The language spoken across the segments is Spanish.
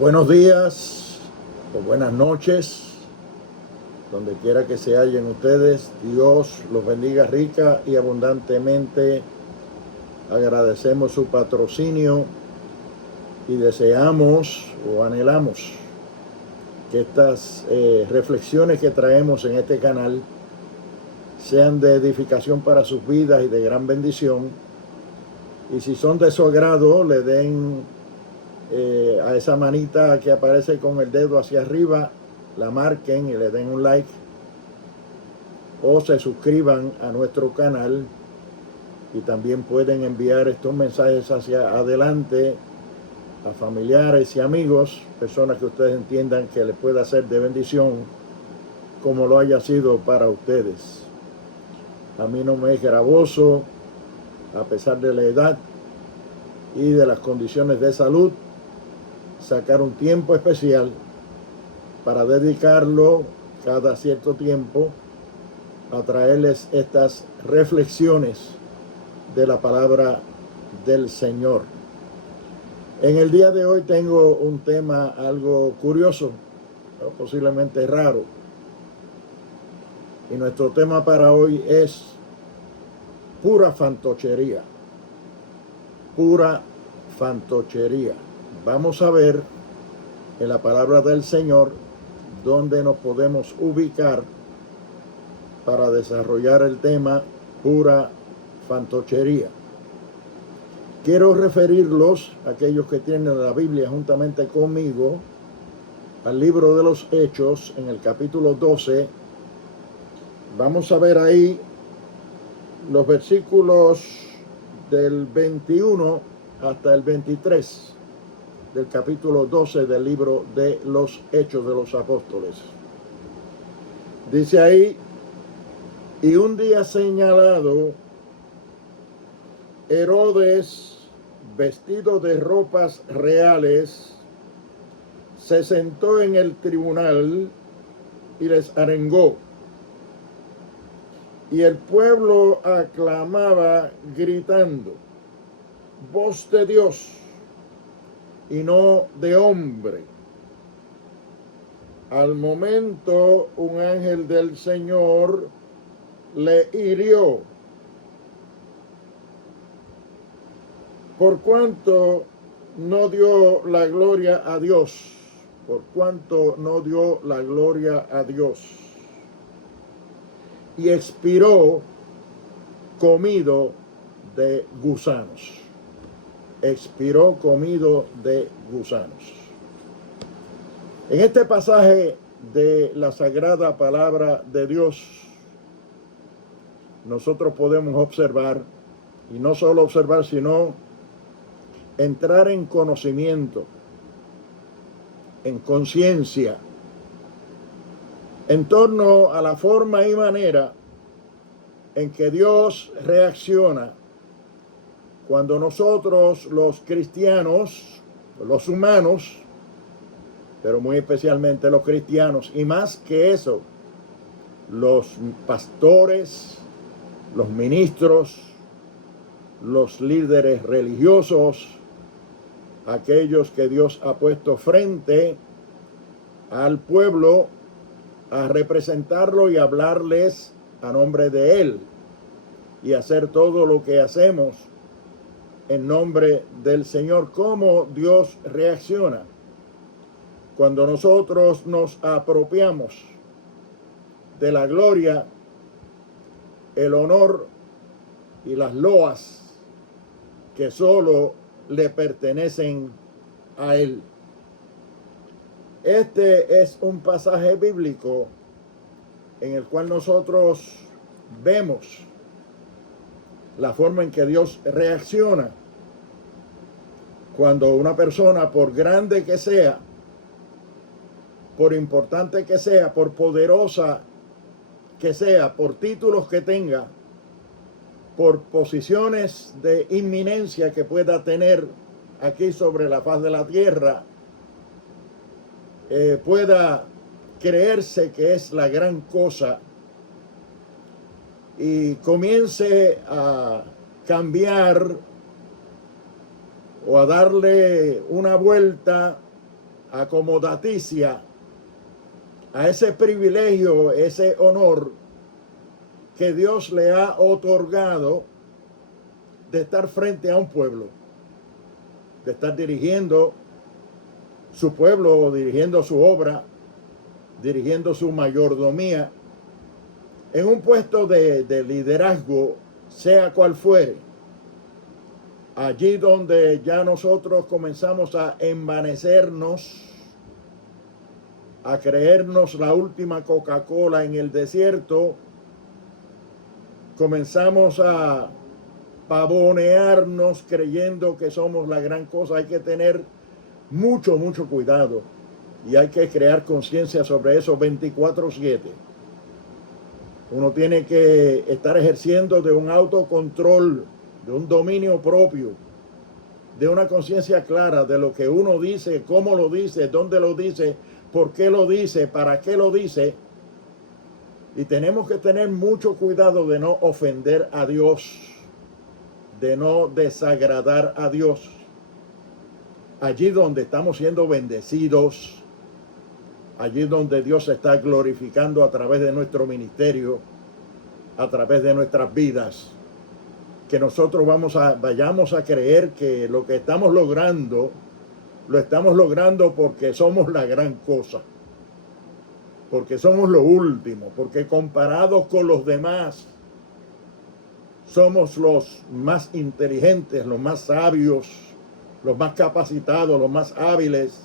Buenos días o buenas noches, donde quiera que se hallen ustedes. Dios los bendiga rica y abundantemente. Agradecemos su patrocinio y deseamos o anhelamos que estas reflexiones que traemos en este canal sean de edificación para sus vidas y de gran bendición. Y si son de su agrado, le den a esa manita que aparece con el dedo hacia arriba, la marquen y le den un like, o se suscriban a nuestro canal, y también pueden enviar estos mensajes hacia adelante a familiares y amigos, personas que ustedes entiendan que les pueda ser de bendición, como lo haya sido para ustedes. A mí no me es gravoso, a pesar de la edad y de las condiciones de salud, sacar un tiempo especial para dedicarlo cada cierto tiempo a traerles estas reflexiones de la palabra del Señor. En el día de hoy tengo un tema algo curioso, o posiblemente raro, y nuestro tema para hoy es pura fantochería. Pura fantochería. Vamos a ver en la palabra del Señor dónde nos podemos ubicar para desarrollar el tema pura fantochería. Quiero referirlos, aquellos que tienen la Biblia juntamente conmigo, al libro de los Hechos, en el capítulo 12. Vamos a ver ahí los versículos del 21 hasta el 23 del capítulo 12 del libro de los Hechos de los Apóstoles. Dice ahí: y un día señalado, Herodes, vestido de ropas reales, se sentó en el tribunal y les arengó. Y el pueblo aclamaba gritando: voz de Dios y no de hombre. Al momento, un ángel del Señor le hirió, por cuanto no dio la gloria a Dios, por cuanto no dio la gloria a Dios, y expiró comido de gusanos. Expiró comido de gusanos. En este pasaje de la sagrada palabra de Dios, nosotros podemos observar, y no solo observar, sino entrar en conocimiento, en conciencia, en torno a la forma y manera en que Dios reacciona cuando nosotros, los cristianos, los humanos, pero muy especialmente los cristianos, y más que eso, los pastores, los ministros, los líderes religiosos, aquellos que Dios ha puesto frente al pueblo a representarlo y hablarles a nombre de Él, y hacer todo lo que hacemos en nombre del Señor. ¿Cómo Dios reacciona cuando nosotros nos apropiamos de la gloria, el honor y las loas que solo le pertenecen a Él? Este es un pasaje bíblico en el cual nosotros vemos la forma en que Dios reacciona cuando una persona, por grande que sea, por importante que sea, por poderosa que sea, por títulos que tenga, por posiciones de inminencia que pueda tener aquí sobre la faz de la tierra, pueda creerse que es la gran cosa y comience a cambiar o a darle una vuelta acomodaticia a ese privilegio, ese honor que Dios le ha otorgado de estar frente a un pueblo, de estar dirigiendo su pueblo, dirigiendo su obra, dirigiendo su mayordomía, en un puesto de liderazgo, sea cual fuere. Allí donde ya nosotros comenzamos a envanecernos, a creernos la última Coca-Cola en el desierto, comenzamos a pavonearnos creyendo que somos la gran cosa. Hay que tener mucho cuidado y hay que crear conciencia sobre eso 24/7. Uno tiene que estar ejerciendo de un autocontrol, de un dominio propio, de una conciencia clara de lo que uno dice, cómo lo dice, dónde lo dice, por qué lo dice, para qué lo dice. Y tenemos que tener mucho cuidado de no ofender a Dios, de no desagradar a Dios. Allí donde estamos siendo bendecidos, allí donde Dios se está glorificando a través de nuestro ministerio, a través de nuestras vidas, que nosotros vayamos a creer que lo que estamos logrando, lo estamos logrando porque somos la gran cosa, porque somos lo último, porque comparados con los demás, somos los más inteligentes, los más sabios, los más capacitados, los más hábiles,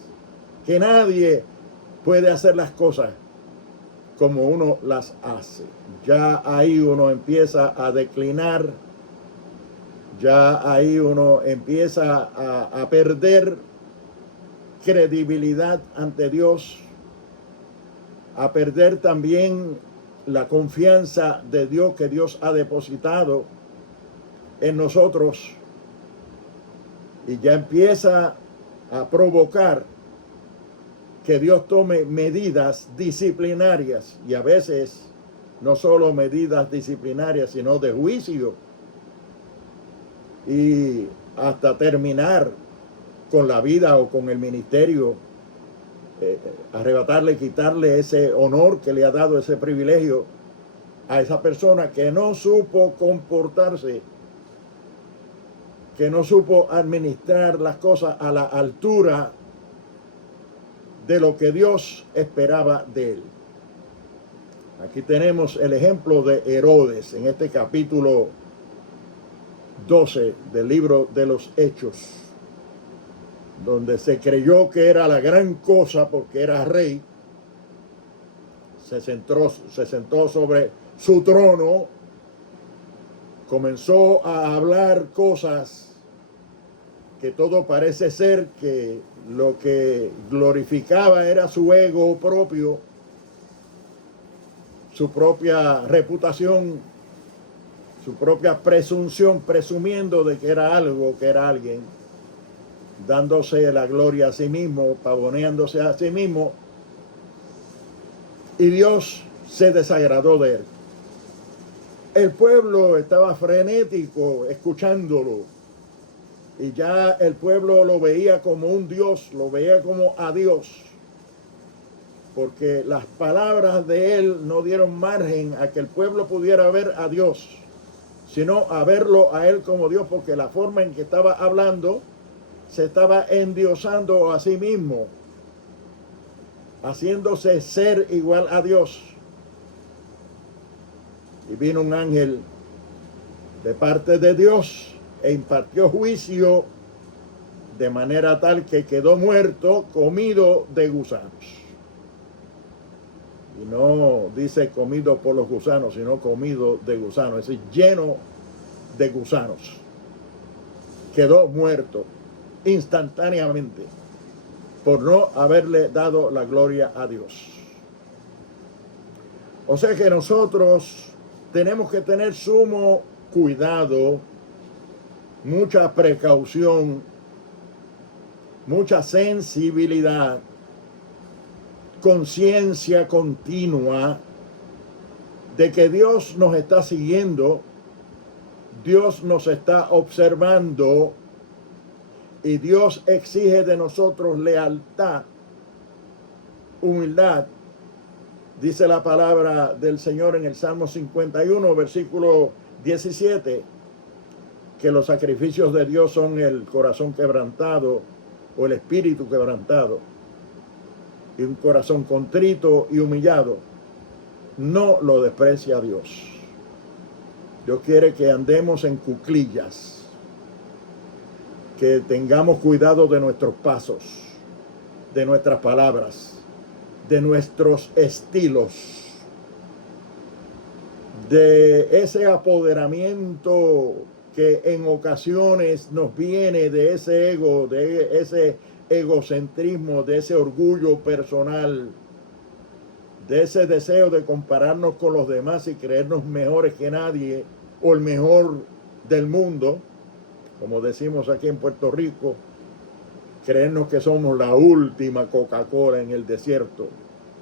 que nadie puede hacer las cosas como uno las hace. Ya ahí uno empieza a declinar, ya ahí uno empieza a perder credibilidad ante Dios, a perder también la confianza de Dios que Dios ha depositado en nosotros, y ya empieza a provocar que Dios tome medidas disciplinarias, y a veces no solo medidas disciplinarias, sino de juicio, y hasta terminar con la vida o con el ministerio, arrebatarle, quitarle ese honor que le ha dado, ese privilegio a esa persona que no supo comportarse, que no supo administrar las cosas a la altura de lo que Dios esperaba de él. Aquí tenemos el ejemplo de Herodes en este capítulo 12 del libro de los Hechos, donde se creyó que era la gran cosa porque era rey. Se sentó sobre su trono, comenzó a hablar cosas que todo parece ser que lo que glorificaba era su ego propio, su propia reputación, su propia presunción, presumiendo de que era algo, que era alguien, dándose la gloria a sí mismo, pavoneándose a sí mismo, y Dios se desagradó de él. El pueblo estaba frenético escuchándolo, y ya el pueblo lo veía como un Dios, lo veía como a Dios, porque las palabras de él no dieron margen a que el pueblo pudiera ver a Dios, sino a verlo a él como Dios, porque la forma en que estaba hablando se estaba endiosando a sí mismo, haciéndose ser igual a Dios. Y vino un ángel de parte de Dios e impartió juicio de manera tal que quedó muerto, comido de gusanos. Y no dice comido por los gusanos, sino comido de gusanos, es decir, lleno de gusanos. Quedó muerto instantáneamente por no haberle dado la gloria a Dios. O sea que nosotros tenemos que tener sumo cuidado, mucha precaución, mucha sensibilidad, conciencia continua de que Dios nos está siguiendo, Dios nos está observando, y Dios exige de nosotros lealtad humildad, dice la palabra del Señor en el Salmo 51, versículo 17, que los sacrificios de Dios son el corazón quebrantado o el espíritu quebrantado, y un corazón contrito y humillado no lo desprecia Dios. Dios quiere que andemos en cuclillas, que tengamos cuidado de nuestros pasos, de nuestras palabras, de nuestros estilos, de ese apoderamiento que en ocasiones nos viene de ese ego, de ese egocentrismo, de ese orgullo personal, de ese deseo de compararnos con los demás y creernos mejores que nadie o el mejor del mundo, como decimos aquí en Puerto Rico, creernos que somos la última Coca-Cola en el desierto,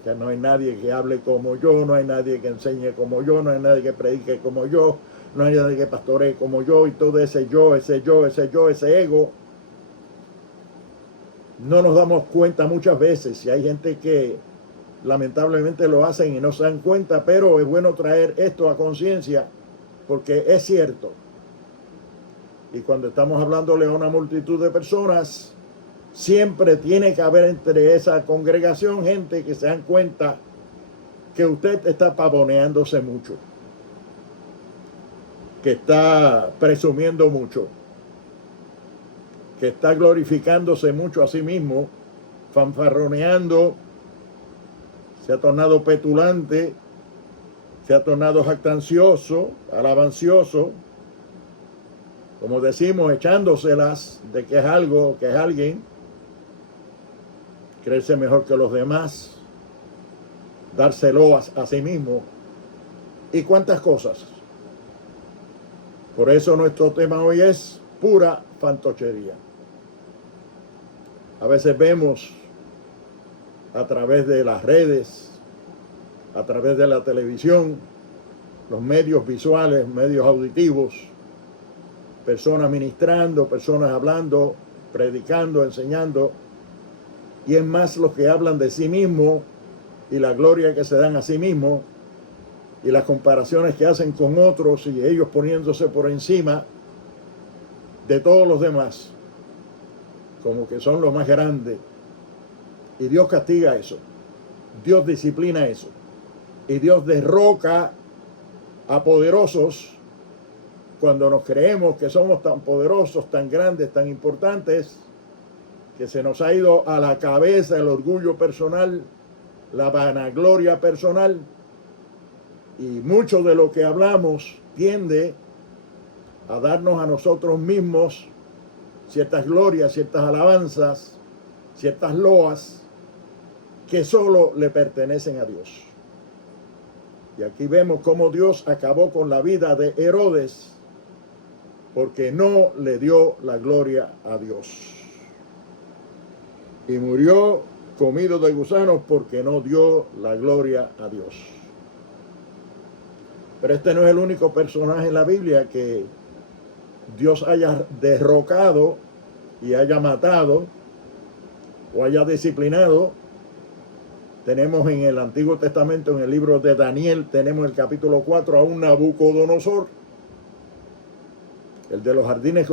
que no hay nadie que hable como yo, no hay nadie que enseñe como yo, no hay nadie que predique como yo, no hay nadie que pastoree como yo, y todo ese yo, ese ego. No nos damos cuenta muchas veces, y hay gente que lamentablemente lo hacen y no se dan cuenta, pero es bueno traer esto a conciencia porque es cierto. Y cuando estamos hablándole a una multitud de personas, siempre tiene que haber entre esa congregación gente que se dan cuenta que usted está pavoneándose mucho, que está presumiendo mucho, que está glorificándose mucho a sí mismo, fanfarroneando, se ha tornado petulante, se ha tornado jactancioso, alabancioso, como decimos, echándoselas de que es algo, que es alguien, creerse mejor que los demás, dárselo a sí mismo y cuántas cosas. Por eso nuestro tema hoy es pura fantochería. A veces vemos a través de las redes, a través de la televisión, los medios visuales, medios auditivos, personas ministrando, personas hablando, predicando, enseñando, y es más los que hablan de sí mismos y la gloria que se dan a sí mismos y las comparaciones que hacen con otros y ellos poniéndose por encima de todos los demás, como que son los más grandes. Y Dios castiga eso, Dios disciplina eso, y Dios derroca a poderosos cuando nos creemos que somos tan poderosos, tan grandes, tan importantes, que se nos ha ido a la cabeza el orgullo personal, la vanagloria personal, y mucho de lo que hablamos tiende a darnos a nosotros mismos ciertas glorias, ciertas alabanzas, ciertas loas que solo le pertenecen a Dios. Y aquí vemos cómo Dios acabó con la vida de Herodes porque no le dio la gloria a Dios. Y murió comido de gusanos porque no dio la gloria a Dios. Pero este no es el único personaje en la Biblia que Dios haya derrocado y haya matado o haya disciplinado. Tenemos en el Antiguo Testamento, en el libro de Daniel, tenemos el capítulo 4 a un Nabucodonosor, el de los jardines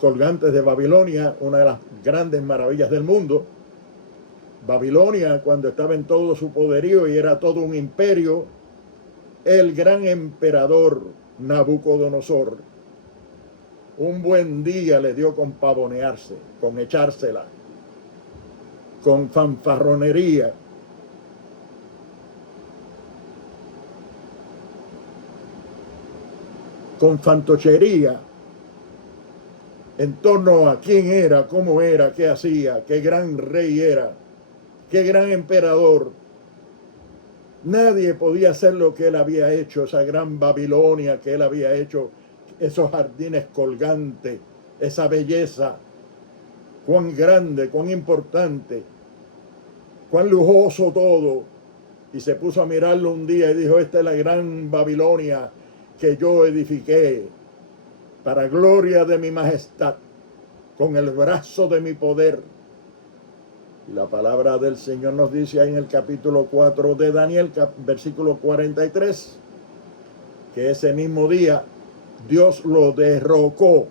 colgantes de Babilonia, una de las grandes maravillas del mundo. Babilonia, cuando estaba en todo su poderío y era todo un imperio, el gran emperador Nabucodonosor, un buen día le dio con pavonearse, con echársela, con fanfarronería, con fantochería, en torno a quién era, cómo era, qué hacía, qué gran rey era, qué gran emperador. Nadie podía hacer lo que él había hecho, esa gran Babilonia que él había hecho, esos jardines colgantes, esa belleza, cuán grande, cuán importante, cuán lujoso todo. Y se puso a mirarlo un día y dijo, esta es la gran Babilonia que yo edifiqué para gloria de mi majestad, con el brazo de mi poder. Y la palabra del Señor nos dice ahí en el capítulo 4 de Daniel, versículo 43, que ese mismo día Dios lo derrocó,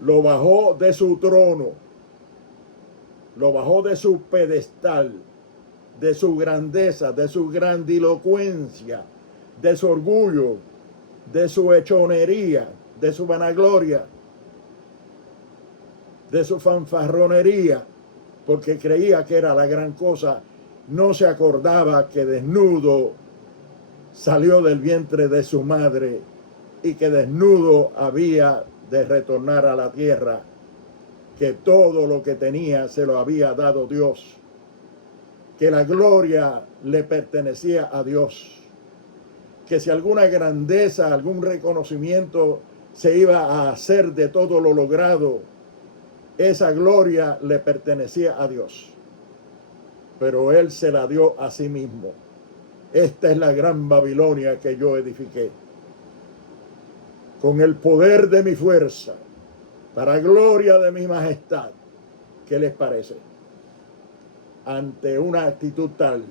lo bajó de su trono, lo bajó de su pedestal, de su grandeza, de su grandilocuencia, de su orgullo, de su hechonería, de su vanagloria, de su fanfarronería, porque creía que era la gran cosa. No se acordaba que desnudo salió del vientre de su madre y que desnudo había de retornar a la tierra, que todo lo que tenía se lo había dado Dios, que la gloria le pertenecía a Dios, que si alguna grandeza, algún reconocimiento se iba a hacer de todo lo logrado, esa gloria le pertenecía a Dios, pero él se la dio a sí mismo. Esta es la gran Babilonia que yo edifiqué, con el poder de mi fuerza, para gloria de mi majestad. ¿Qué les parece? Ante una actitud tal,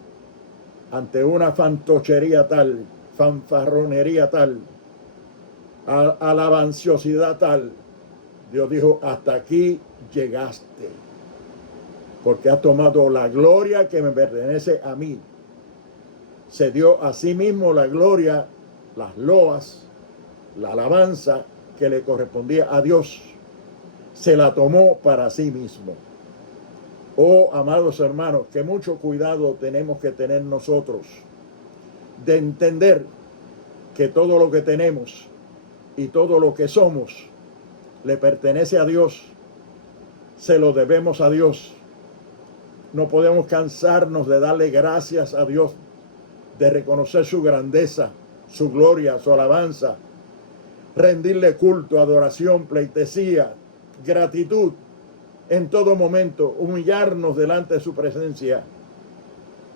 ante una fantochería tal, fanfarronería tal, alabanciosidad tal, Dios dijo: hasta aquí llegaste, porque has tomado la gloria que me pertenece a mí. Se dio a sí mismo la gloria, las loas, la alabanza que le correspondía a Dios. Se la tomó para sí mismo. Oh, amados hermanos, que mucho cuidado tenemos que tener nosotros de entender que todo lo que tenemos y todo lo que somos le pertenece a Dios. Se lo debemos a Dios. No podemos cansarnos de darle gracias a Dios, de reconocer su grandeza, su gloria, su alabanza, rendirle culto, adoración, pleitesía, gratitud en todo momento, humillarnos delante de su presencia,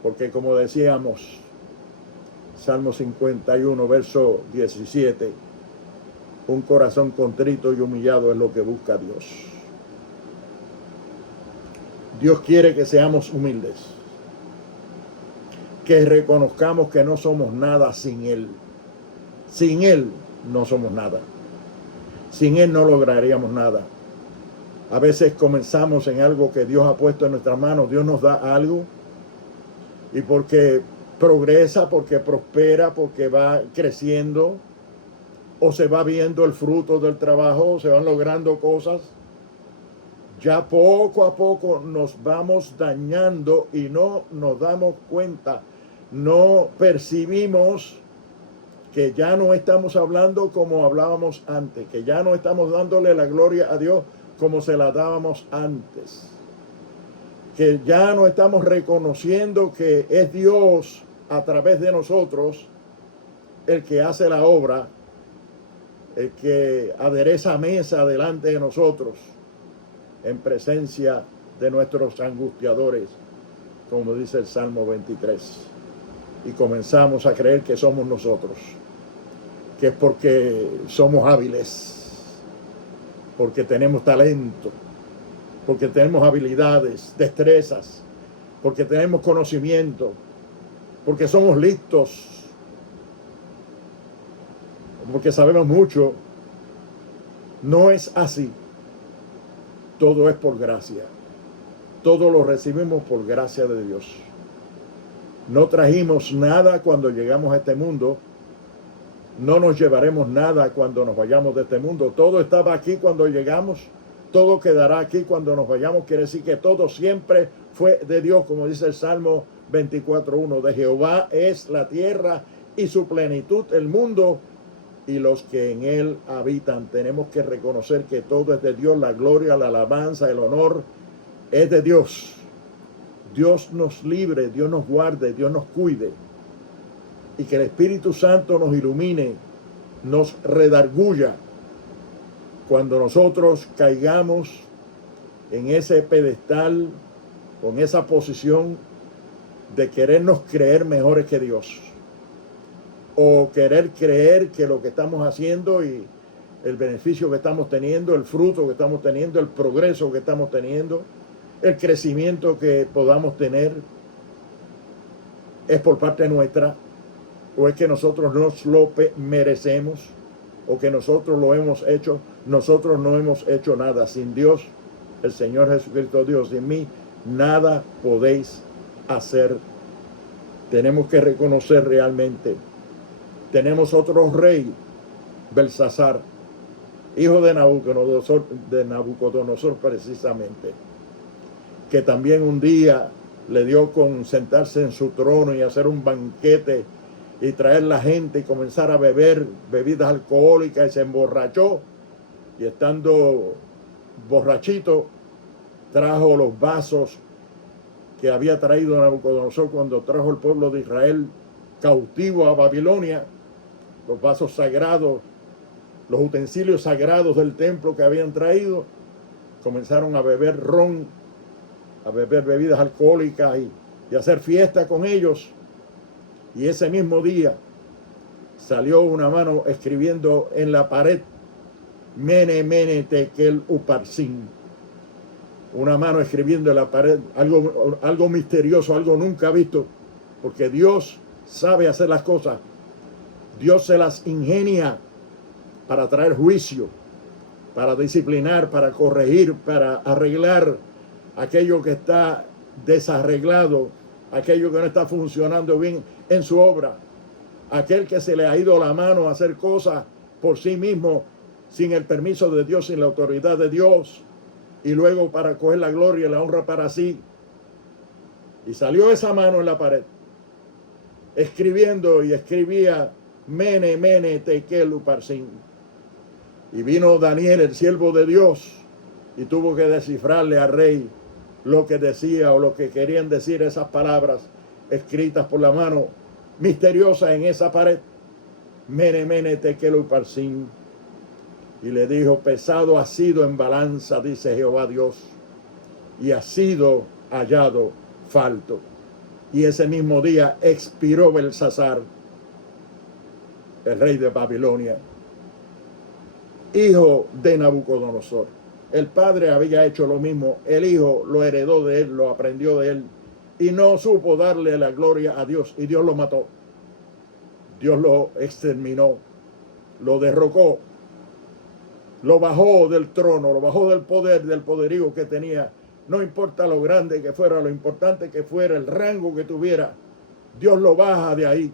porque como decíamos, Salmo 51, verso 17, un corazón contrito y humillado es lo que busca Dios. Dios quiere que seamos humildes, que reconozcamos que no somos nada sin Él. Sin Él no somos nada. Sin Él no lograríamos nada. A veces comenzamos en algo que Dios ha puesto en nuestras manos. Dios nos da algo y porque progresa, porque prospera, porque va creciendo o se va viendo el fruto del trabajo, se van logrando cosas, ya poco a poco nos vamos dañando y no nos damos cuenta, no percibimos que ya no estamos hablando como hablábamos antes, que ya no estamos dándole la gloria a Dios como se la dábamos antes, que ya no estamos reconociendo que es Dios a través de nosotros el que hace la obra, el que adereza mesa delante de nosotros en presencia de nuestros angustiadores, como dice el Salmo 23. Y comenzamos a creer que somos nosotros, que es porque somos hábiles, porque tenemos talento, porque tenemos habilidades, destrezas, porque tenemos conocimiento, porque somos listos, porque sabemos mucho. No es así. Todo es por gracia. Todo lo recibimos por gracia de Dios. No trajimos nada cuando llegamos a este mundo. No nos llevaremos nada cuando nos vayamos de este mundo. Todo estaba aquí cuando llegamos. Todo quedará aquí cuando nos vayamos. Quiere decir que todo siempre fue de Dios, como dice el Salmo 24:1. De Jehová es la tierra y su plenitud, el mundo y los que en él habitan. Tenemos que reconocer que todo es de Dios. La gloria, la alabanza, el honor es de Dios. Dios nos libre, Dios nos guarde, Dios nos cuide. Y que el Espíritu Santo nos ilumine, nos redarguya cuando nosotros caigamos en ese pedestal, con esa posición de querernos creer mejores que Dios, o querer creer que lo que estamos haciendo y el beneficio que estamos teniendo, el fruto que estamos teniendo, el progreso que estamos teniendo, El crecimiento que podamos tener es por parte nuestra, o es que nosotros nos lo merecemos, o que nosotros lo hemos hecho. Nosotros no hemos hecho nada. Sin Dios, el Señor Jesucristo Dios, sin mí, nada podéis hacer. Tenemos que reconocer realmente. Tenemos otro rey, Belsasar, hijo de Nabucodonosor precisamente, que también un día le dio con sentarse en su trono y hacer un banquete y traer la gente y comenzar a beber bebidas alcohólicas, y se emborrachó, y estando borrachito trajo los vasos que había traído Nabucodonosor cuando trajo el pueblo de Israel cautivo a Babilonia, los vasos sagrados, los utensilios sagrados del templo que habían traído. Comenzaron a beber ron, a beber bebidas alcohólicas y hacer fiesta con ellos. Y ese mismo día salió una mano escribiendo en la pared, Mene, Mene, Tekel, Uparsin. Una mano escribiendo en la pared, algo misterioso, algo nunca visto, porque Dios sabe hacer las cosas. Dios se las ingenia para traer juicio, para disciplinar, para corregir, para arreglar aquello que está desarreglado, aquello que no está funcionando bien en su obra. Aquel que se le ha ido la mano a hacer cosas por sí mismo, sin el permiso de Dios, sin la autoridad de Dios, y luego para coger la gloria y la honra para sí. Y salió esa mano en la pared, escribiendo, y escribía, Mene, Mene, Tekel, Uparsin. Y vino Daniel, el siervo de Dios, y tuvo que descifrarle al rey lo que decía o lo que querían decir esas palabras escritas por la mano misteriosa en esa pared. Mene, Mene, Tekel, Uparsin. Y le dijo, pesado ha sido en balanza, dice Jehová Dios, y ha sido hallado falto. Y ese mismo día expiró Belsasar, el rey de Babilonia, hijo de Nabucodonosor. El padre había hecho lo mismo, el hijo lo heredó de él, lo aprendió de él, y no supo darle la gloria a Dios, y Dios lo mató. Dios lo exterminó, lo derrocó, lo bajó del trono, lo bajó del poder, del poderío que tenía. No importa lo grande que fuera, lo importante que fuera, el rango que tuviera, Dios lo baja de ahí.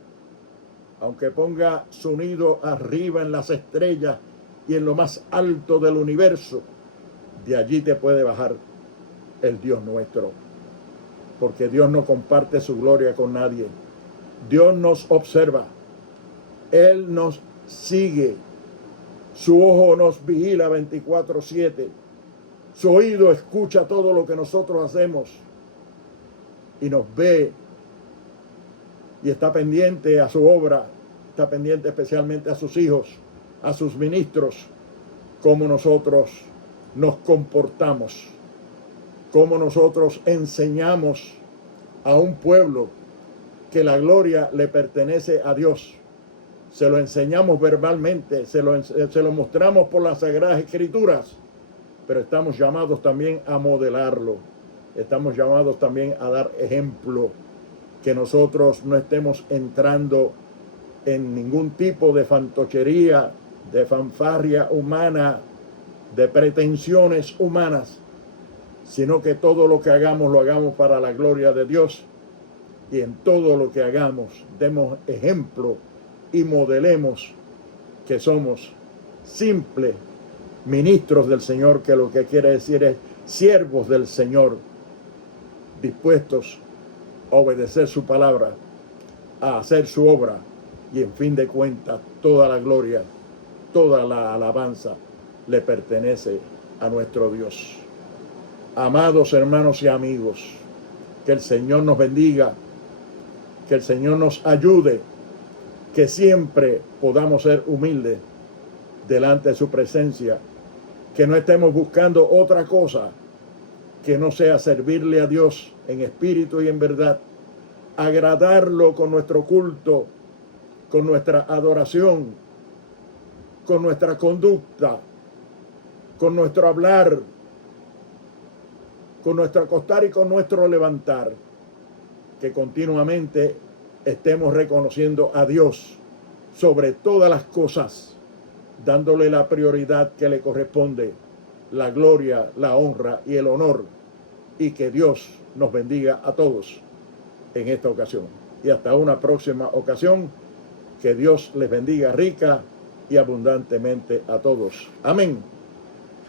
Aunque ponga su nido arriba en las estrellas y en lo más alto del universo, de allí te puede bajar el Dios nuestro. Porque Dios no comparte su gloria con nadie. Dios nos observa. Él nos sigue. Su ojo nos vigila 24/7. Su oído escucha todo lo que nosotros hacemos y nos ve y está pendiente a su obra, está pendiente especialmente a sus hijos, a sus ministros, cómo nosotros nos comportamos, cómo nosotros enseñamos a un pueblo que la gloria le pertenece a Dios. Se lo enseñamos verbalmente, se lo mostramos por las Sagradas Escrituras, pero estamos llamados también a modelarlo. Estamos llamados también a dar ejemplo, que nosotros no estemos entrando en ningún tipo de fantochería, de fanfarria humana, de pretensiones humanas, sino que todo lo que hagamos lo hagamos para la gloria de Dios, y en todo lo que hagamos demos ejemplo y modelemos que somos simples ministros del Señor, que lo que quiere decir es siervos del Señor, dispuestos a obedecer su palabra, a hacer su obra, y en fin de cuentas toda la gloria, toda la alabanza le pertenece a nuestro Dios. Amados hermanos y amigos, que el Señor nos bendiga, que el Señor nos ayude, que siempre podamos ser humildes delante de su presencia, que no estemos buscando otra cosa que no sea servirle a Dios en espíritu y en verdad, agradarlo con nuestro culto, con nuestra adoración, con nuestra conducta, con nuestro hablar, con nuestro acostar y con nuestro levantar, que continuamente estemos reconociendo a Dios sobre todas las cosas, dándole la prioridad que le corresponde, la gloria, la honra y el honor, y que Dios nos bendiga a todos en esta ocasión. Y hasta una próxima ocasión, que Dios les bendiga rica y abundantemente a todos. Amén.